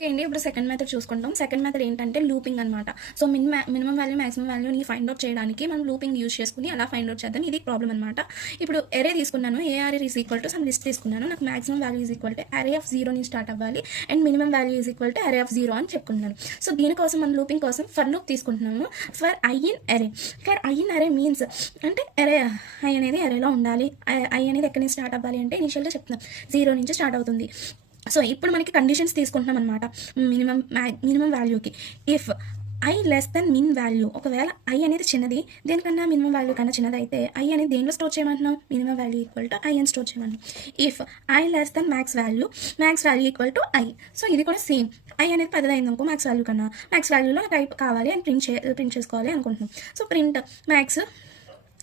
Okay అండి. ఇప్పుడు second method చూసుకుంటాం. సెకండ్ మెథడ్ ఏంటంటే లూపింగ్ అనమాట. సో మినిమం వాల్యూ, మాక్సిమం వాల్యూని ఫైండ్ అవుట్ చేయడానికి మనం లూపింగ్ యూజ్ చేసుకుని అలా ఫైండ్ అవుట్ చేద్దాం. ఇది ప్రాబ్లం అనమాట. ఇప్పుడు ఎరే తీసుకున్నాను. AR is equal to sum list తీసుకున్నాను. నాకు maximum value is equal to array of 0 నుంచి స్టార్ట్ అవ్వాలి and minimum value is equal to array of 0 అని చెప్పుకుంటున్నాను. సో దీనికోసం మనం లూపింగ్ కోసం ఫర్ లూప్ తీసుకుంటున్నాము. For I in array. For I in array means అంటే అరే ఐ అనేది అరేలో ఉండాలి. ఐ అనేది ఎక్కడి నుంచి స్టార్ట్ అవ్వాలి అంటే ఇనిషియల్గా చెప్తున్నాం 0 నుంచి స్టార్ట్ అవుతుంది. సో ఇప్పుడు మనకి కండిషన్స్ తీసుకుంటున్నాం అనమాట మినిమం వాల్యూకి. If i less than min value, ఒకవేళ ఐ అనేది చిన్నది దేనికన్నా మినిమం వాల్యూ కన్నా చిన్నది అయితే ఐ అనేది దేనిలో స్టోర్ చేయమంటున్నాం, minimum value equal to I అని స్టోర్ చేయమంటున్నాం. If i less than max value equal to i. So ఇది కూడా సేమ్. ఐ అనేది పెద్దదైంది అనుకో మ్యాక్స్ వాల్యూ కన్నా, మ్యాక్స్ వాల్యూలో నాకు ఐ కావాలి అని ప్రింట్ చేసుకోవాలి అనుకుంటున్నాం. So print max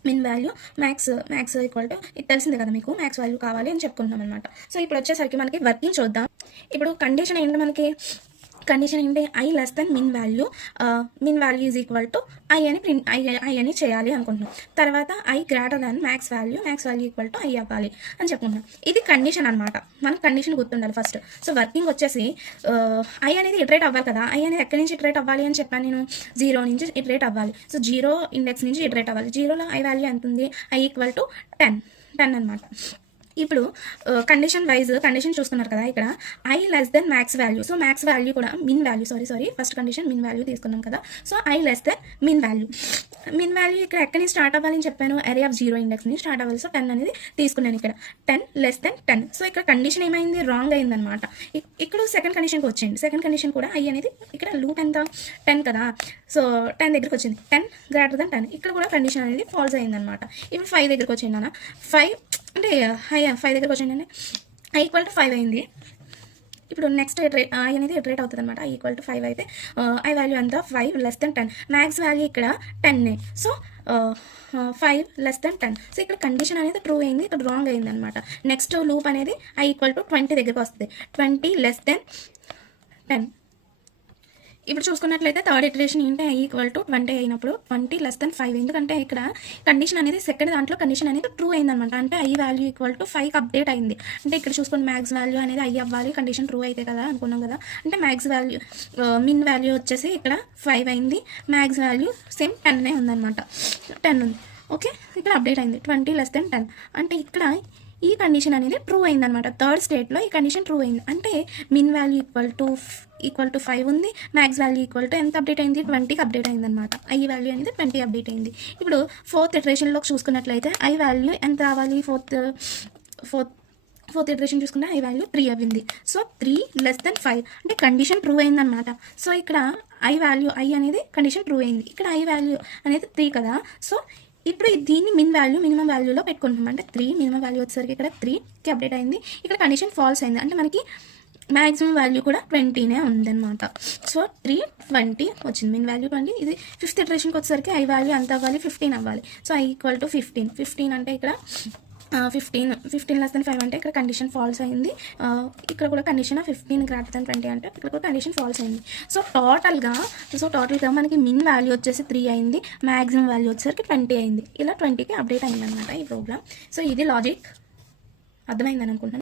min value max equal to ఇది తెలిసిందే కదా మీకు, మ్యాక్స్ వాల్యూ కావాలి అని చెప్పుకుంటున్నాం అనమాట. సో ఇప్పుడు వచ్చేసరికి మనకి వర్కింగ్ చూద్దాం. ఇప్పుడు కండిషన్ ఏంటి, మనకి కండిషన్ ఏంటి, I less than min value is equal to I అని చేయాలి అనుకుంటున్నాం. తర్వాత I greater than max value equal to I అవ్వాలి అని చెప్పుకుంటున్నాం. ఇది కండిషన్ అనమాట. మనకు కండిషన్ గుర్తుండాలి ఫస్ట్. సో వర్కింగ్ వచ్చేసి ఐ అనేది ఇటరేట్ అవ్వాలి కదా. ఐ అనేది ఎక్కడి నుంచి ఇటరేట్ అవ్వాలి అని చెప్పాను నేను, 0 నుంచి ఇటరేట్ అవ్వాలి. సో 0 ఇండెక్స్ నుంచి ఇటరేట్ అవ్వాలి. 0లో ఐ వాల్యూ ఎంత ఉంది, ఐ ఈక్వల్ టు 10 అనమాట. ఇప్పుడు కండిషన్ వైజ్ కండిషన్ చూస్తున్నారు కదా, ఇక్కడ I less than max value. So max value కూడా min value, sorry first condition min value తీసుకున్నాం కదా. So I less than min value ఇక్కడ ఎక్కడి నుంచి స్టార్ట్ అవ్వాలని చెప్పాను, అరే ఆఫ్ 0 ఇండెక్స్ నుంచి స్టార్ట్ అవ్వాలి. సో 10 అనేది తీసుకున్నాను ఇక్కడ, 10 లెస్ దెన్ 10. సో ఇక్కడ కండిషన్ ఏమైంది, రాంగ్ అయిందనమాట. ఇక్కడ సెకండ్ కండిషన్కి వచ్చింది. సెకండ్ కండిషన్ కూడా ఐ అనేది ఇక్కడ లూప్ ఎంత 10 కదా. సో 10 దగ్గరికి వచ్చింది, 10 గ్రేటర్ దెన్ 10. ఇక్కడ కూడా కండిషన్ అనేది ఫాల్స్ అయిందనమాట. ఇప్పుడు 5 దగ్గరికి వచ్చింది అన్న, 5 అంటే 5 దగ్గరకు వచ్చిందండి, ఐ ఈక్వల్ టు 5 అయింది. ఇప్పుడు నెక్స్ట్ ఐ అనేది ఇటరేట్ అవుతుంది అనమాట. ఐ ఈక్వల్ టు 5 అయితే ఐ వాల్యూ అంతా 5 లెస్ దెన్ 10. మ్యాక్స్ వాల్యూ ఇక్కడ 10. So 5 less than 10. సో ఇక్కడ కండిషన్ అనేది ట్రూ అయింది, ఇక్కడ రాంగ్ అయింది అనమాట. నెక్స్ట్ లూప్ అనేది ఐ ఈక్వల్ టు 20 దగ్గరకు వస్తుంది, 20 లెస్ దెన్ 10. ఇప్పుడు చూసుకున్నట్లయితే థర్డ్ ఇటరేషన్ ఏంటి, ఐ ఈక్వల్ టు 20 అయినప్పుడు 20 లెస్ దెన్ 5. ఎందుకంటే ఇక్కడ కండిషన్ అనేది సెకండ్ దాంట్లో కండిషన్ అనేది ట్రూ అయిందనమాట. అంటే I value equal to 5 update అయింది. అంటే ఇక్కడ చూసుకుని మ్యాక్స్ వాల్యూ అనేది ఐ అవ్వాలి, కండిషన్ ట్రూ అయితే కదా అనుకున్నాం కదా. అంటే మ్యాక్స్ వాల్యూ మిన్ వాల్యూ వచ్చేసి ఇక్కడ 5 అయింది, మ్యాక్స్ వాల్యూ సేమ్ 10 ఉందన్నమాట. 10 ఉంది. ఓకే, ఇక్కడ అప్డేట్ అయింది 20 లెస్ దెన్ 10. అంటే ఇక్కడ ఈ కండిషన్ అనేది ట్రూ అయిందనమాట. థర్డ్ స్టేట్లో ఈ కండిషన్ ట్రూ అయింది. అంటే మిన్ వాల్యూ ఈక్వల్ టు 5 ఉంది, మ్యాక్స్ వాల్యూ ఈక్వల్ టు ఎంత అప్డేట్ అయింది, 20కి అప్డేట్ అయింది అనమాట. ఐ వాల్యూ అనేది 20 అప్డేట్ అయింది. ఇప్పుడు ఫోర్త్ ఇటరేషన్లో చూసుకున్నట్లయితే ఐ వాల్యూ ఎంత రావాలి, ఫోర్త్ ఇటరేషన్ చూసుకుంటే ఐ వాల్యూ 3 అవ్వింది. సో 3 లెస్ దెన్ 5 అంటే కండిషన్ ట్రూ అయింది అనమాట. సో ఇక్కడ ఐ అనేది కండిషన్ ట్రూ అయింది, ఇక్కడ ఐ వాల్యూ అనేది 3 కదా. సో ఇప్పుడు దీన్ని మినిమం వాల్యూలో పెట్టుకుంటున్నాం. అంటే 3 మినిమం వాల్యూ వచ్చేసరికి ఇక్కడ 3కి అప్డేట్ అయింది, ఇక్కడ కండిషన్ ఫాల్స్ అయింది. అంటే మనకి మ్యాక్సిమం వాల్యూ కూడా 20 ఉందన్నమాట. సో 320 వచ్చింది, మిన్ వాల్యూ 20. ఇది ఫిఫ్త్ ఇటరేషన్కి వచ్చేసరికి ఐ వాల్యూ ఎంత అవ్వాలి, 15 అవ్వాలి. సో ఐ ఈక్వల్ టు 15 అంటే ఇక్కడ 15 లెస్ దెన్ 5 అంటే ఇక్కడ కండిషన్ ఫాల్స్ అయింది. ఇక్కడ కూడా కండిషన్ 15 గ్రేటర్ దెన్ 20 అంటే ఇక్కడ కూడా కండిషన్ ఫాల్స్ అయింది. సో టోటల్గా మనకి మిన్ వాల్యూ వచ్చేసి 3 అయింది, మ్యాక్సిమం వాల్యూ వచ్చేసరికి 20 అయింది. ఇలా 20కి అప్డేట్ అయింది అనమాట ఈ ప్రోగ్రామ్. సో ఇది లాజిక్, అర్థమైందని అనుకుంటున్నాను.